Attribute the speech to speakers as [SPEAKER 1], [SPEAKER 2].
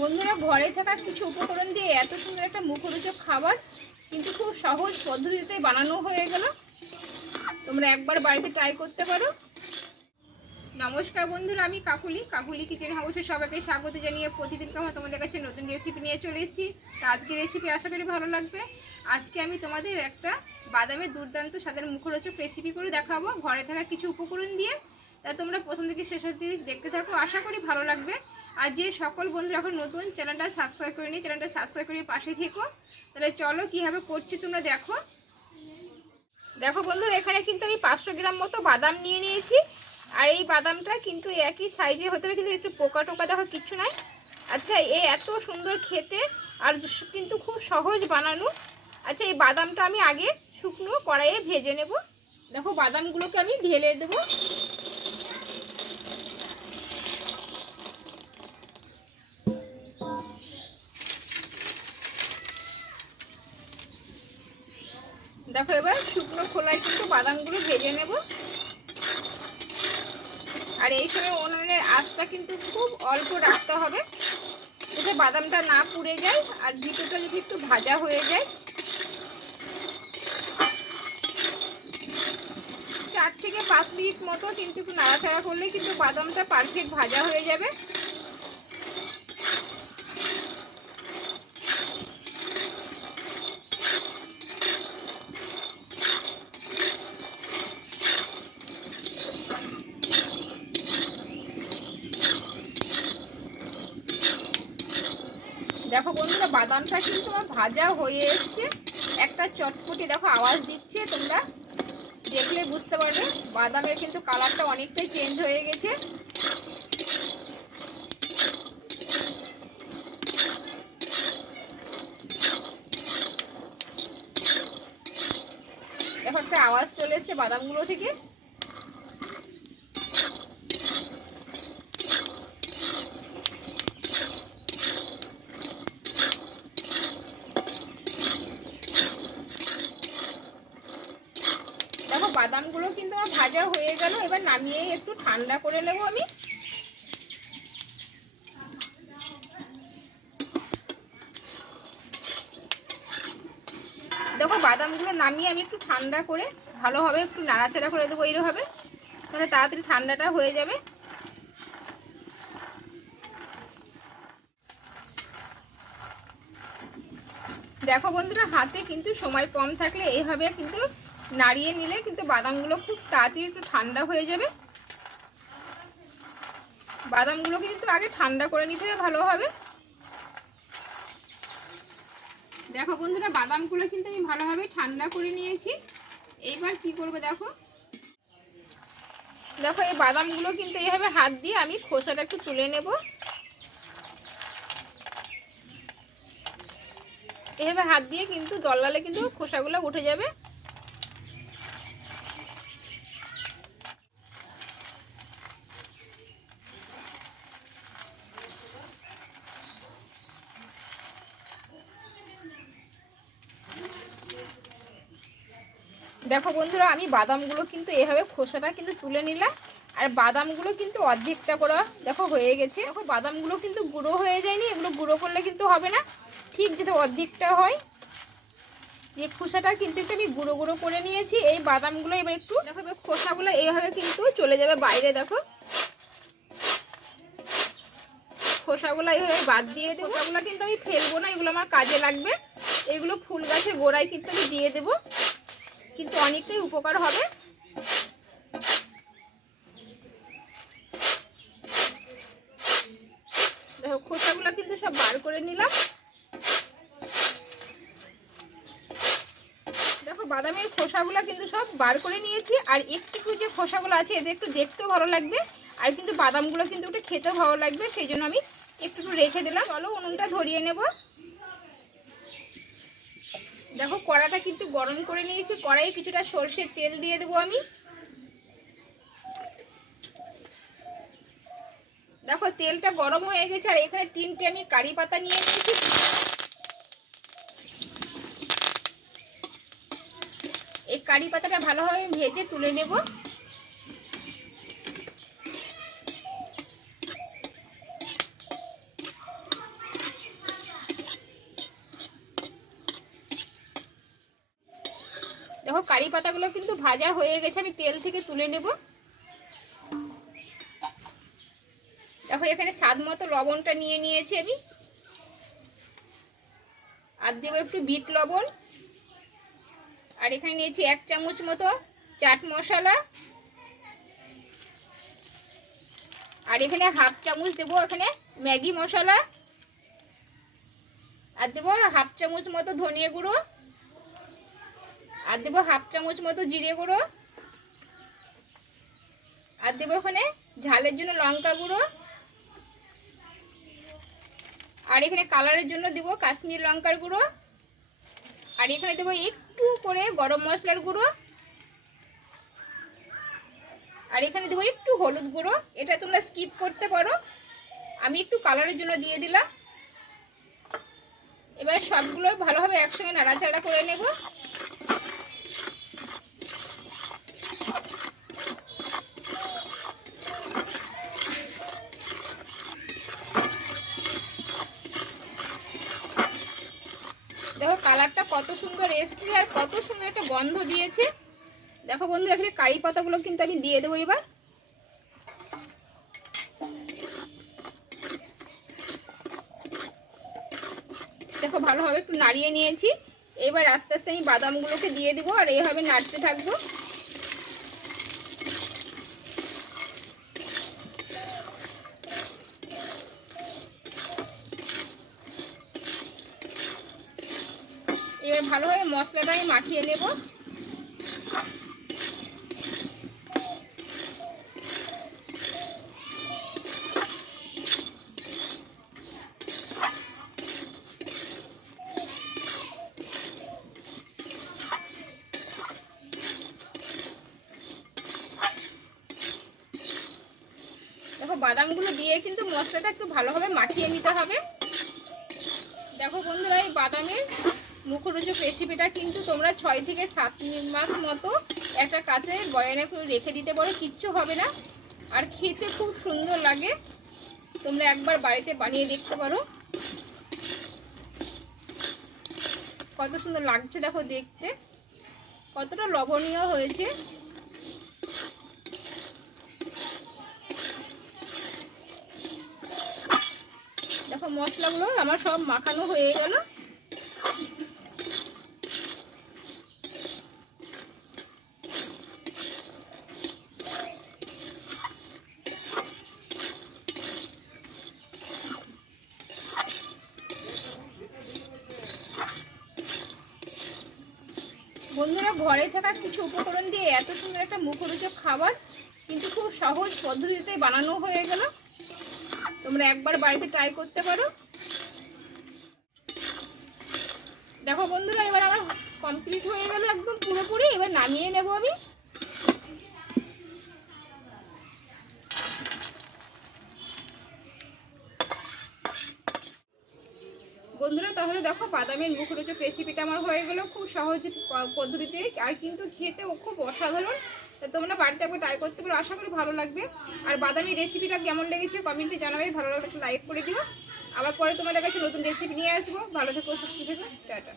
[SPEAKER 1] বন্ধুরা ঘরে থাকা কিছু উপকরণ দিয়ে এত সুন্দর একটা মুখরোচক খাবার কিন্তু খুব সহজ পদ্ধতিতে বানানো হয়ে গেল। তোমরা একবার বাড়িতে ট্রাই করতে পারো। নমস্কার বন্ধুরা, আমি কাকুলি। কাকুলি কিচেন হাউসে সবাইকে স্বাগত জানিয়ে প্রতিদিন আমার তোমাদের কাছে নতুন রেসিপি নিয়ে চলে এসেছি। তো আজকে রেসিপি আশা করি ভালো লাগবে। আজকে আমি তোমাদের একটা বাদামের দুর্দান্ত স্বাদের মুখরোচক রেসিপি করে দেখাবো। ঘরে থাকা কিছু উপকরণ দিয়ে তা তোমরা প্রথম থেকে শেষ অবধি দেখতে থাকো। আশা করি ভালো লাগবে। আর যে সকল বন্ধুরা এখন নতুন, চ্যানেলটা সাবস্ক্রাইব করে নিই চ্যানেলটা সাবস্ক্রাইব করে পাশে থেকো। তাহলে চলো কীভাবে করছি তোমরা দেখো। দেখো বন্ধুরা, এখানে কিন্তু আমি পাঁচশো গ্রাম মতো বাদাম নিয়ে নিয়েছি। আর এই বাদামটা কিন্তু একই সাইজে হতে হবে, কিন্তু একটু পোকা টোকা দেখো কিচ্ছু নাই। আচ্ছা এ এত সুন্দর খেতে আর কিন্তু খুব সহজ বানানো। আচ্ছা এই বাদামটা আমি আগে শুকনো কড়াইয়ে ভেজে নেব। দেখো, বাদামগুলোকে আমি ঢেলে দেবো। দেখো এবার শুকনো খোলায় কিন্তু বাদামগুলো ভেজে নেব। আর এই সময় উনুনের আঁচটা কিন্তু খুব অল্প রাখতে হবে, যাতে বাদামটা না পুড়ে যায় আর ভিতরটা যদি একটু ভাজা হয়ে যায়। চার থেকে পাঁচ মিনিট মতো কিন্তু একটু নাড়াচাড়া করলে কিন্তু বাদামটা পারফেক্ট ভাজা হয়ে যাবে দেখো বন্ধুরা বাদামটা কিন্তু আমার ভাজা হয়ে এসছে। একটা চটপটি দেখো, আওয়াজ দিচ্ছে, তোমরা দেখলে বুঝতে পারবে। বাদামের কিন্তু কালারটা অনেকটাই চেঞ্জ হয়ে গেছে। দেখো, একটা আওয়াজ চলে এসছে বাদামগুলো থেকে দেখো বাদামগুলো কিন্তু আমার ভাজা হয়ে গেল। এবার নামিয়ে একটু ঠান্ডা করে নেব আমি। দেখো বাদামগুলো নামিয়ে আমি একটু ঠান্ডা করে ভালোভাবে একটু নাড়াচাড়া করে দেবো এইভাবে, তাহলে তাড়াতাড়ি ঠান্ডাটা হয়ে যাবে। দেখো বন্ধুরা, হাতে কিন্তু সময় কম থাকলে এইভাবে কিন্তু নাড়িয়ে নিলে কিন্তু বাদামগুলো খুব তাড়াতাড়ি একটু ঠান্ডা হয়ে যাবে। বাদামগুলো কিন্তু আগে ঠান্ডা করে নিতে হবে ভালোভাবে দেখো বন্ধুরা, বাদামগুলো কিন্তু আমি ভালোভাবে ঠান্ডা করে নিয়েছি। এইবার কি করব দেখো? দেখো, এই বাদামগুলো কিন্তু এইভাবে হাত দিয়ে আমি খোসাটা একটু তুলে নেব। এভাবে হাত দিয়ে কিন্তু দলালে কিন্তু খোসাগুলো উঠে যাবে। দেখো বন্ধুরা, আমি বাদামগুলো কিন্তু এভাবে খোসাটা কিন্তু তুলে নিলাম, আর বাদামগুলো কিন্তু অর্ধেকটা করা দেখো হয়ে গেছে। দেখো, বাদামগুলো কিন্তু গুঁড়ো হয়ে যায়নি, এগুলো গুঁড়ো করলে কিন্তু হবে না। ঠিক যেটা অর্ধেকটা হয়। যে খোসাটা কিন্তু একটু আমি গুঁড়ো গুঁড়ো করে নিয়েছি, এই বাদামগুলো এবার একটু দেখো, এবার খোসাগুলো এইভাবে কিন্তু চলে যাবে বাইরে, দেখো। খোসাগুলো এইভাবে বাদ দিয়ে দেবো। খোসাগুলো কিন্তু আমি ফেলব না, এগুলো আমার কাজে লাগবে। এগুলো ফুল গাছের গোড়ায় কিন্তু আমি দিয়ে দেবো। কিন্তু অনেকটাই উপকার হবে। দেখো, খোসাগুলো কিন্তু সব বার করে নিলাম। দেখো, বাদামের খোসাগুলো কিন্তু সব বার করে নিয়েছি। আর একটু যে খোসাগুলো আছে, এদের একটু দেখতেও ভালো লাগবে। আর কিন্তু বাদামগুলো কিন্তু একটু খেতেও ভালো লাগবে, সেই জন্য আমি একটু রেখে দিলাম। চলো, উনুনটা ধরিয়ে নেব। দেখো কড়াটা কিন্তু গরম করে নিয়েছি কড়াই কিছুটা সর্ষের তেল দিয়ে দেবো আমি। দেখো তেলটা গরম হয়ে গেছে, আর এখানে তিনটে আমি কারি পাতা নিয়ে এসেছি এই কারি পাতাটা ভালোভাবে ভেজে তুলে নেব। পাতাগুলো কিন্তু ভাজা হয়ে গেছে, আমি তেল থেকে তুলে নেব। দেখো, এখানে স্বাদ মতো লবণটা নিয়ে নিয়েছি আমি। আর দেবো একটু বিট লবণ। আর এখানে নিয়েছি এক চামচ মতো চাট মশলা। আর এখানে হাফ চামচ দেবো এখানে ম্যাগি মশলা। আর দেবো হাফ চামচ মতো ধনিয়া গুঁড়ো। আর দেবো হাফ চামচ মতো জিরে গুঁড়ো। আর দেবো ওখানে ঝালের জন্য লঙ্কা গুঁড়ো। আর এখানে কালারের জন্য দেবো কাশ্মীর লঙ্কার গুঁড়ো। আর এখানে দেবো একটু করে গরম মশলার গুঁড়ো। আর এখানে দেবো একটু হলুদ গুঁড়ো। এটা তোমরা স্কিপ করতে পারো। আমি একটু কালারের জন্য দিয়ে দিলাম। এবার সবগুলো ভালোভাবে একসঙ্গে নাড়াচাড়া করে নেব দেখো কালারটা কত সুন্দর এসছে আর কত সুন্দর একটা গন্ধ দিয়েছে। দেখো বন্ধুরা, এখানে কারি পাতাগুলো কিন্তু আমি দিয়ে দেবো এবার। দেখো ভালোভাবে একটু নাড়িয়ে নিয়েছি। এবার আস্তে আস্তে আমি বাদামগুলোকে দিয়ে দেবো আর এইভাবে নাড়তে থাকব। এবার ভালোভাবে মশলাটা আমি মাখিয়ে নেব। দেখো, বাদামগুলো দিয়ে কিন্তু মশলাটা একটু ভালোভাবে মাখিয়ে নিতে হবে। দেখো বন্ধুরা, এই বাদামের মুখরোচক রেসিপিটা কিন্তু তোমরা ছয় থেকে সাত মাস মতো একটা কাঁচের বয়ানে রেখে দিতে পারো, কিচ্ছু হবে না। আর খেতে খুব সুন্দর লাগে। তোমরা একবার বাড়িতে বানিয়ে দেখতে পারো। কত সুন্দর লাগছে দেখো দেখতে। কতটা লবণীয় হয়েছে। দেখো মশলাগুলো আমার সব মাখানো হয়ে গেল। বন্ধুরা ঘরে থাকা কিছু উপকরণ দিয়ে এত সুন্দর একটা মুখরোচক খাবার কিন্তু খুব সহজ পদ্ধতিতে বানানো হয়ে গেল। তোমরা একবার বাড়িতে ট্রাই করতে পারো। দেখো বন্ধুরা, এবার আমার কমপ্লিট হয়ে গেল একদম পুরোপুরি। এবার নামিয়ে নেব আমি বন্ধুরা তাহলে দেখো বাদামের মুখরোচক রেসিপিটা আমার হয়ে গেলো খুব সহজ পদ্ধতিতে আর কিন্তু খেতেও খুব অসাধারণ। তোমরা বাড়িতে একবার ট্রাই করতে পারো, আশা করি ভালো লাগবে। আর বাদামি রেসিপিটা কেমন লেগেছে কমেন্টে জানাবে, ভালো লাগলে লাইক করে দিও। আবার পরে তোমাদের কাছে নতুন রেসিপি নিয়ে আসব। ভালো থেকো, সুস্থ থেকো, টাটা।